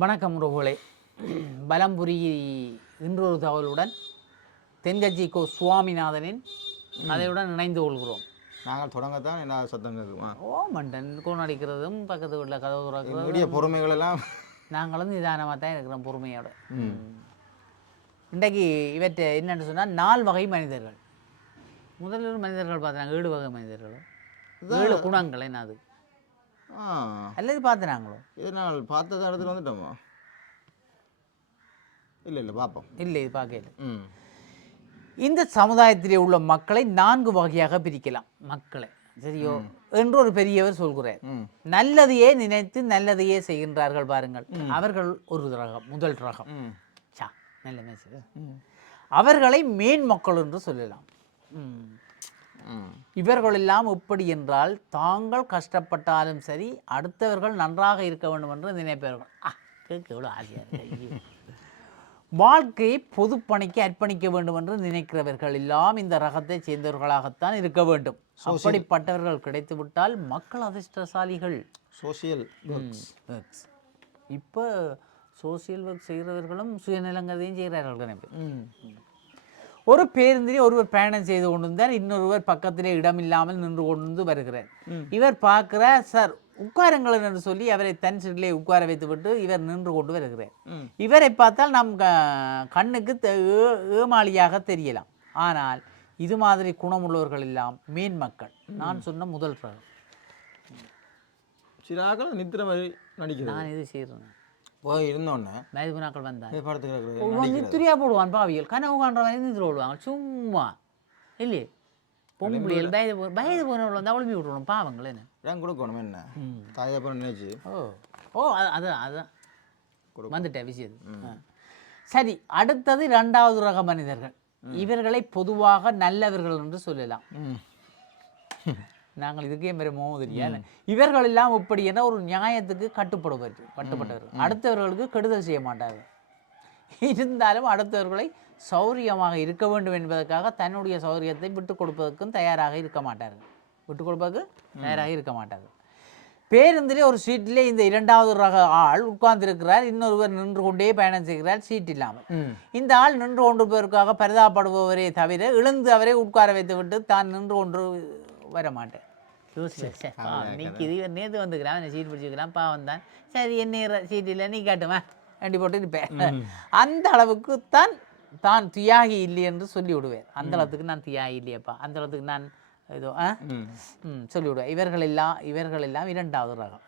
வணக்கம் உறவுகளே. பலம்புரி இன்றொரு தகவலுடன் தென்கட்சி கோ சுவாமிநாதனின் அதையுடன் இணைந்து கொள்கிறோம். நாங்கள் தொடங்கத்தான் என்ன சத்தம் கேட்குமா? ஓ மண்டன் கோன் அடிக்கிறதும் பக்கத்து வீட்டில் கதவு திறக்கிறதும் பொறுமைகள் எல்லாம் நாங்களும் நிதானமாக தான் இருக்கிறோம் பொறுமையோட. இன்றைக்கு இவற்றை என்னென்னு சொன்னால் நால் வகை மனிதர்கள். முதல்ல மனிதர்கள் பார்த்தாங்க ஏழு வகை மனிதர்கள். ஏழு குணங்கள் என்ன அது? அல்லது பார்த்துனாங்களோ இது நாள் பார்த்த இடத்துல வந்துட்டோமா? இல்லை இல்லை பார்ப்போம். இல்லை இது பார்க்கல ம். இந்த சமுதாயத்திலே உள்ள மக்களை நான்கு வகையாக பிரிக்கலாம் மக்களை. சரியோ? என்று ஒரு பெரியவர் சொல்கிறார். நல்லதையே நினைத்து நல்லதையே செய்கின்றார்கள் பாருங்கள். அவர்கள் ஒரு ரகம் முதல் ரகம். நல்ல மெசேஜ் அவர்களை மேன் மக்கள் என்று சொல்லலாம். ம். ம் இவர்களெல்லாம் எப்படி என்றால் தாங்கள் கஷ்டப்பட்டாலும் சரி அடுத்தவர்கள் நன்றாக இருக்க வேண்டும் என்று நினைப்பவர்கள். ஆ கேட்க எவ்வளோ ஆசையாக இருக்கு. வாழ்க்கையை பொதுப்பணிக்கு அர்ப்பணிக்க வேண்டும் என்று நினைக்கிறவர்கள் எல்லாம் இந்த ரகத்தை சேர்ந்தவர்களாகத்தான் இருக்க வேண்டும். அப்படிப்பட்டவர்கள் கிடைத்துவிட்டால் மக்கள் அதிர்ஷ்டசாலிகள். சோசியல் ஒர்க்ஸ் இப்போ சோசியல் ஒர்க் செய்கிறவர்களும் சுயநலங்கதையும் செய்கிறார்கள் நினைப்பேன். ஒரு பேருந்திலே ஒருவர் பயணம் செய்து கொண்டிருந்தார் இன்னொருவர் பக்கத்திலே இடமில்லாமல் நின்று கொண்டு வருகிறார். இவர் பார்க்கிறார் சார் உட்காருங்கள் என்று சொல்லி அவரை தன் சீட்டிலே உட்கார வைத்துவிட்டு இவர் நின்று கொண்டு வருகிறார். இவரை பார்த்தால் நம் கண்ணுக்கு ஏமாளியாக தெரியலாம். ஆனால் இது மாதிரி குணமுள்ளவர்கள் எல்லாம் மேன் மக்கள். நான் சொன்ன முதல் ரகம் சில ஆக்கள் நித்திர மாதிரி நடிக்கிறது. நான் இது செய்கிறேன் போய் இருந்தோடனே நாட்கள் வந்தார். இந்த படத்துக்கு நித்திரியா போடுவான் பாவியல் கனவு காண்ற மாதிரி நித்திர போடுவாங்க சும்மா. இல்லையே? பொம்பளைகள் வயது போ வயது போனவர்கள் வந்து அவளுமே விட்டுருணும் பாவங்கள் என்ன? இடம் கொடுக்கணும் என்ன? தாயை அப்புறம் நினைச்சு. ஓ. ஓ அது அது அதுதான் கொடுக்கும். வந்துட்டேன் விஷயம். சரி அடுத்தது இரண்டாவது ரக மனிதர்கள். இவர்களை பொதுவாக நல்லவர்கள் என்று சொல்லலாம். நாங்கள் இதுக்கே பெரிய மோதிரியா இவர்கள் எல்லாம் இப்படி என ஒரு நியாயத்துக்கு கட்டுப்படுவர் கட்டுப்பட்டவர்கள் அடுத்தவர்களுக்கு கெடுதல் செய்ய மாட்டார்கள் இருந்தாலும் அடுத்தவர்களை சௌரியமாக இருக்க வேண்டும் என்பதற்காக தன்னுடைய சௌரியத்தை விட்டு கொடுப்பதற்கும் தயாராக இருக்க மாட்டார்கள் விட்டு கொடுப்பதற்கு தயாராக இருக்க மாட்டார்கள் பேருந்திலே ஒரு சீட்டிலே இந்த இரண்டாவது ரக ஆள் உட்கார்ந்திருக்கிறார். இன்னொருவர் நின்று கொண்டே பயணம் செய்கிறார். சீட் இல்லாமல். இந்த ஆள் நின்று கொண்டிருப்பதற்காக பரிதாபப்படுபவரே தவிர எழுந்து அவரை உட்கார வைத்துவிட்டு தான் நின்று கொண்டு வர மாட்டேன் யோசிச்சேன் நிற்கிது இவர் நேற்று வந்துக்கிறான் அவனை சீட் பிடிச்சிக்கிறான் பாவம் தான். சரி என்ன சீட் இல்லை நீ காட்டுமா வண்டி போட்டு இருப்பேன் அந்த அளவுக்கு தான் தான் தியாகி இல்லை என்று சொல்லி விடுவேன். அந்த அளவுக்கு நான் தியாகி இல்லையப்பா. அந்த அளவுக்கு நான் ஆ? ம். ம் சொல்லி விடுவேன். இவர்கள் எல்லாம் இவர்கள் எல்லாம் இரண்டாவது ரகம்.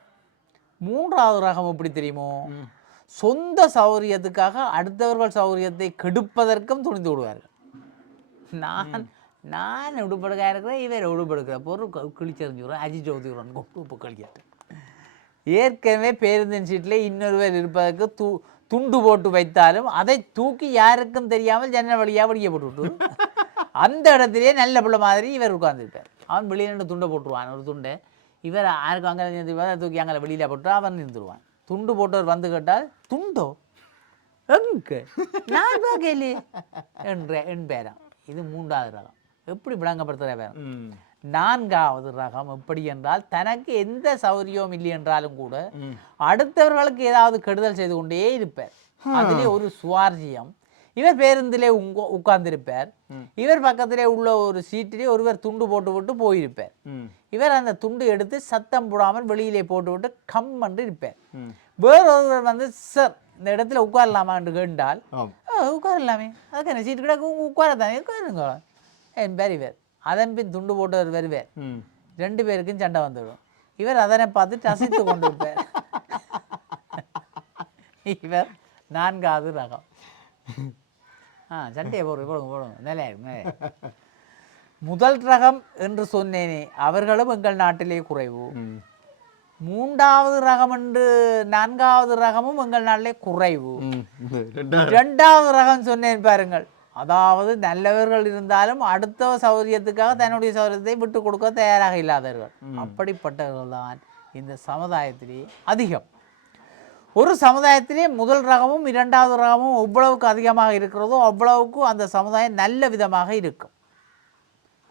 மூன்றாவது ரகம் எப்படி தெரியுமோ சொந்த சௌரியத்துக்காக அடுத்தவர்கள் சௌரியத்தை கெடுப்பதற்கும் துணிந்து விடுவார்கள். நான் நான் உடுப்படுக்கா இருக்கிறேன் இவர் உடுப்படுக்கிற பொருள் கிழிச்செறிஞ்சுக்கிறோம் அஜி கொண்டு உப்பு கழிக்காட்டு. ஏற்கனவே பேருந்தின் சீட்டில் இன்னொருவர் இருப்பதற்கு தூ துண்டு போட்டு வைத்தாலும் அதை தூக்கி யாருக்கும் தெரியாமல் ஜன்னல் வழியாக வழிய போட்டு அந்த இடத்திலே நல்ல பிள்ளை மாதிரி இவர் உட்காந்துருப்பார் அவன் வெளியே நின்று துண்டை போட்டுருவான் ஒரு துண்டை. இவர் யாருக்கும் அங்கே அதை தூக்கி அங்கே வெளியில் போட்டு அவன் நின்றுடுவான் துண்டு போட்டவர் வந்து கேட்டால் துண்டோ? எங்க? நான் பார்க்கலையே என்ற என் பேரம் இது மூன்றாவது ரகம். எப்படி விளங்கப்படுத்துகிற ம். நான்காவது ரகம் எப்படி என்றால் தனக்கு எந்த சௌரியமும் இல்லை என்றாலும் கூட அடுத்தவர்களுக்கு ஏதாவது கெடுதல் செய்து கொண்டே இருப்பார் அதிலே ஒரு சுவாரஸ்யம். இவர் பேருந்திலே உட்கார்ந்திருப்பார். இவர் பக்கத்திலே உள்ள ஒரு சீட்டிலே ஒருவர் துண்டு போட்டு விட்டு போயிருப்பார் இவர் அந்த துண்டு எடுத்து சத்தம் போடாமல் வெளியிலே போட்டு விட்டு கம் என்று இருப்பார். வேறொருவர் வந்து சார் இந்த இடத்துல உட்காரலாமா? என்று கேட்டால் "ஆ, உட்காரலாமே. அதுக்கு என்ன சீட்டு கிடக்கு? உட்காரத்தானே. உட்காருங்க. என் பேர் இவர் அதன் பின் துண்டு போட்டவர் வருவார் ரெண்டு பேருக்கும் சண்டை வந்துடும். இவர் அதனை பார்த்து ரசித்து கொண்டு இருப்பார் இவர் நான்காவது ரகம். ஆ சண்டையை போடுங்க போடுங்க போடுங்க. நிலையா இருக்கு. முதல் ரகம் என்று சொன்னேனே அவர்களும் எங்கள் நாட்டிலே குறைவு. மூன்றாவது ரகம் என்று நான்காவது ரகமும் எங்கள் நாட்டிலே குறைவு. ரெண்டாவது. இரண்டாவது ரகம் சொன்னேன் பாருங்கள். அதாவது நல்லவர்கள் இருந்தாலும் அடுத்த சௌரியத்துக்காக தன்னுடைய சௌரியத்தை விட்டு கொடுக்க தயாராக இல்லாதவர்கள். அப்படிப்பட்டவர்கள் தான் இந்த சமுதாயத்திலே அதிகம். ஒரு சமுதாயத்திலே முதல் ரகமும் இரண்டாவது ரகமும் எவ்வளவுக்கு அதிகமாக இருக்கிறதோ அவ்வளவுக்கு அந்த சமுதாயம் நல்ல விதமாக இருக்கும்.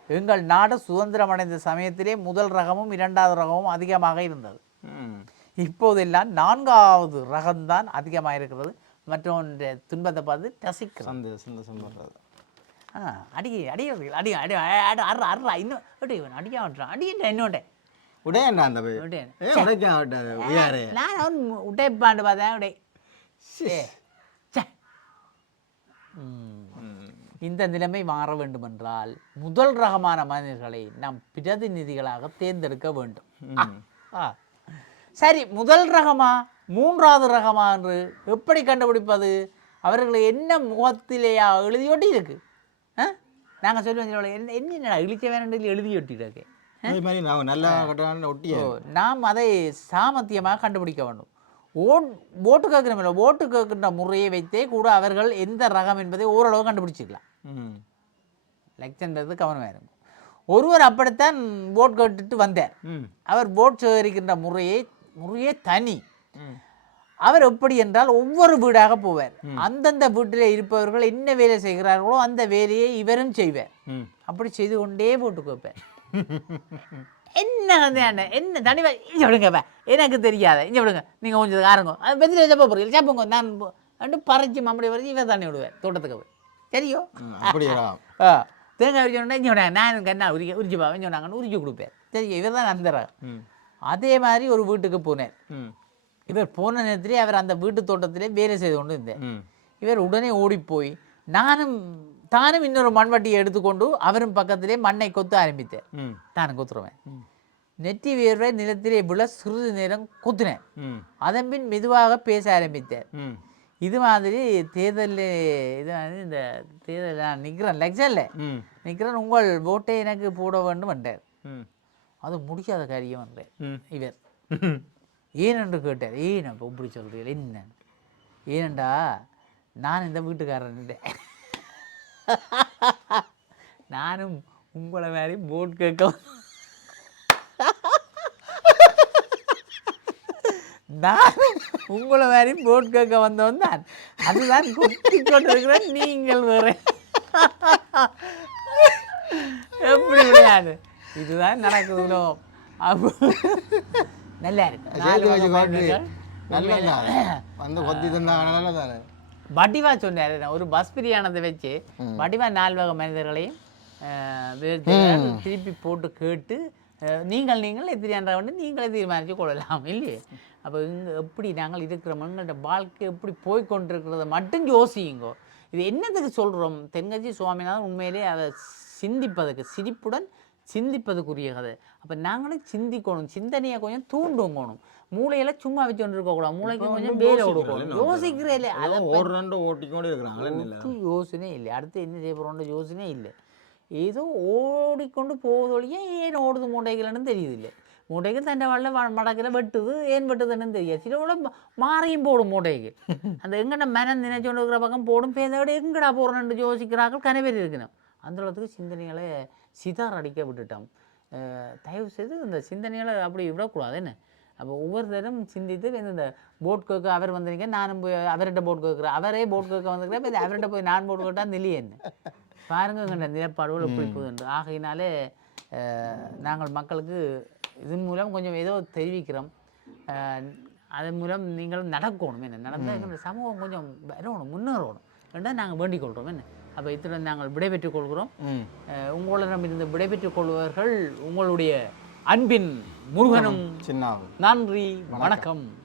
எங்கள் நாடு சுதந்திரம் அடைந்த சமயத்திலே முதல் ரகமும் இரண்டாவது ரகமும் அதிகமாக இருந்தது. இப்போதெல்லாம் நான்காவது ரகம்தான் அதிகமாக இருக்கிறது. மற்றொன்று துன்பத்தை பார்த்து ரசிக்கிறது சந்த சந்தோஷம் பண்றது ஆ அடி அடிக்கிறீர்கள் அடி அடி அடி அற அற இன்னும் அடி அடிக்க மாட்டான் அடிக்கிட்ட என்னோட உடையண்டா அந்த நான் அவன் உடைப்பாண்டு பார்த்தேன் உடை. இந்த நிலைமை மாற வேண்டுமென்றால் முதல் ரகமான மனிதர்களை நாம் பிரதிநிதிகளாக தேர்ந்தெடுக்க வேண்டும். சரி முதல் ரகமா மூன்றாவது ரகமா என்று எப்படி கண்டுபிடிப்பது? அவர்கள் என்ன முகத்திலேயா எழுதியோட்டி இருக்கு ஆ? நாங்கள் சொல்லுவோம் என்ன என்ன இழிச்ச வேணும் எழுதி ஒட்டிருக்கு அதே மாதிரி நான் நல்லா கட்டான ஒட்டிய நாம் அதை சாமர்த்தியமாக கண்டுபிடிக்க வேண்டும். ஓட் ஓட்டு கேட்குறோம் ஓட்டு கேட்கின்ற முறையை வைத்தே கூட அவர்கள் எந்த ரகம் என்பதை ஓரளவு கண்டுபிடிச்சிக்கலாம் ம். லெக்சன்றது கவனமாக இருக்கும் ஒருவர் அப்படித்தான் ஓட் கேட்டுட்டு வந்தார். அவர் ஓட் சேகரிக்கின்ற முறையை முறையே தனி. அவர் எப்படி என்றால் ஒவ்வொரு வீடாக போவார். அந்தந்த வீட்டில் இருப்பவர்கள் என்ன வேலை செய்கிறார்களோ அந்த வேலையை இவரும் செய்வார். அப்படி செய்து கொண்டே போட்டு வைப்பார் என்ன என்ன என்ன தனிவா இங்கே விடுங்க வே. எனக்கு தெரியாத. இங்கே விடுங்க. நீங்கள் கொஞ்சம் காருங்க அது வெந்தில சப்ப போகிறீங்க சாப்பிடுங்க நான் ரெண்டு பறிச்சு மம்படி வரைக்கும் இவன் தண்ணி விடுவேன் தோட்டத்துக்கு போய். சரியோ தேங்காய் உரிச்சோன்னா இங்கே விடாங்க. நான் என்ன உரிக்க உரிச்சு பா சொன்னாங்கன்னு உரிச்சு கொடுப்பேன். சரி இவர் தான். ம். அதே மாதிரி ஒரு வீட்டுக்கு போனேன். இவர் போன நேரத்திலே அவர் அந்த வீட்டு தோட்டத்திலே வேலை செய்து கொண்டு இருந்தேன் இவர் உடனே ஓடிப்போய் நானும் தானும் இன்னொரு மண்வட்டியை எடுத்துக்கொண்டு அவரும் பக்கத்திலே மண்ணை கொத்த ஆரம்பித்தேன். ம். தானும் கொத்துருவேன். நெற்றி வேர்வை நிலத்திலே விழ சிறிது நேரம் கொத்தினேன். அதன் பின் மெதுவாக பேச ஆரம்பித்தேன். ம். இது மாதிரி தேர்தலில் இது வந்து இந்த தேர்தல் நான் நிற்கிறேன் லெக்சரில் நிற்கிறேன் உங்கள் ஓட்டை எனக்கு போட வேண்டும் என்றார் அது முடியாத காரியம் என்றார் ம். ஏனென்று கேட்டார். ஏன் அப்போ இப்படி சொல்கிறீர்கள் என்ன? ஏனண்டா நான் இந்த வீட்டுக்காரன் நானும் உங்களை மாதிரி போட் கேட்க நான் உங்களை மாதிரி போட் கேட்க வந்தவன் தான். அதுதான் குத்தி கொண்டிருக்கிறேன் நீங்கள் வேற. எப்படி விளையாடு? இதுதான் நடக்குது அப்போ நல்லா இருக்கு நாலு சேர்த்து வச்சு வகை காட்டு மனிதர்கள் நல்லா வந்து கொத்தி தந்தாங்க நல்லா தானே வடிவா சொன்னார். ஒரு பஸ் பிரியாணத்தை வச்சு வடிவா நாலு வகை மனிதர்களையும் திருப்பி போட்டு கேட்டு நீங்கள் நீங்கள் எதிரியான்ற வந்து நீங்களே தீர்மானித்து கொள்ளலாம் இல்லையே? அப்போ இங்கே எப்படி நாங்கள் இருக்கிறோம் எங்கள்கிட்ட வாழ்க்கை எப்படி போய் கொண்டிருக்கிறத மட்டும் யோசியுங்கோ. இது என்னத்துக்கு சொல்கிறோம் தென்கட்சி சுவாமிநாதன் உண்மையிலே அதை சிந்திப்பதுக்கு சிரிப்புடன் சிந்திப்பதுக்குரிய கதை. அப்போ நாங்களும் சிந்திக்கணும் சிந்தனையை கொஞ்சம் தூண்டுங்கணும் மூளையில சும்மா வச்சு கொண்டு இருக்கக்கூடாது மூளைக்கு கொஞ்சம் வேலை கொடுக்கணும். யோசிக்கிறே இல்லை. அதை ஒரு ரெண்டு இல்லை ஒட்டு யோசனை இல்லை. அடுத்து என்ன செய்ய போகிறோன்ற யோசனை இல்லை. ஏதோ ஓடிக்கொண்டு போகுது ஒழிய ஏன் ஓடுது மூட்டைகள்னு தெரியுது இல்லை மூட்டைகள் தண்டை வள்ள மடக்கில் வெட்டுது ஏன் வெட்டுதுன்னு தெரியாது. சில கூட மா- மாறியும் போடும் மூட்டைக்கு அந்த எங்கட மனம் நினைச்சோண்டு இருக்கிற பக்கம் போடும். பேதோட எங்கடா போகிறோன்னு யோசிக்கிறார்கள் கனவேறி இருக்கணும் அந்த அளவுக்கு சிந்தனைகளை சிதார் அடிக்க விட்டுட்டோம் தயவு செய்து இந்த சிந்தனைகளை அப்படி விடக்கூடாது. என்ன? அப்போ ஒவ்வொருத்தரும் சிந்தித்து இந்த போட் கேட்க அவர் வந்திருக்க நானும் போய் அவர்கிட்ட போட் கேட்குறேன் அவரே போட் கேட்க வந்திருக்கிறேன் இப்போ அவர்கிட்ட போய் நான் போட் கேட்டால் நிலையே என்ன? பாருங்க எங்கள்ட நிலப்பாடுகள் எப்படி போகுதுன்று ஆகையினாலே நாங்கள் மக்களுக்கு இதன் மூலம் கொஞ்சம் ஏதோ தெரிவிக்கிறோம். அதன் மூலம் நீங்களும் நடக்கணும். என்ன? நடந்தால் சமூகம் கொஞ்சம் வரணும் முன்னேறணும். ரெண்டாவது நாங்கள் வேண்டிக் கொள்கிறோம் என்ன? அப்போ இத்துடன் நாங்கள் விடைபெற்றுக் கொள்கிறோம். ம். அஹ், உங்களிடமிருந்து விடைபெற்றுக் கொள்பவர்கள் உங்களுடைய அன்பின் முருகனும். சின்னாவும். நன்றி வணக்கம்.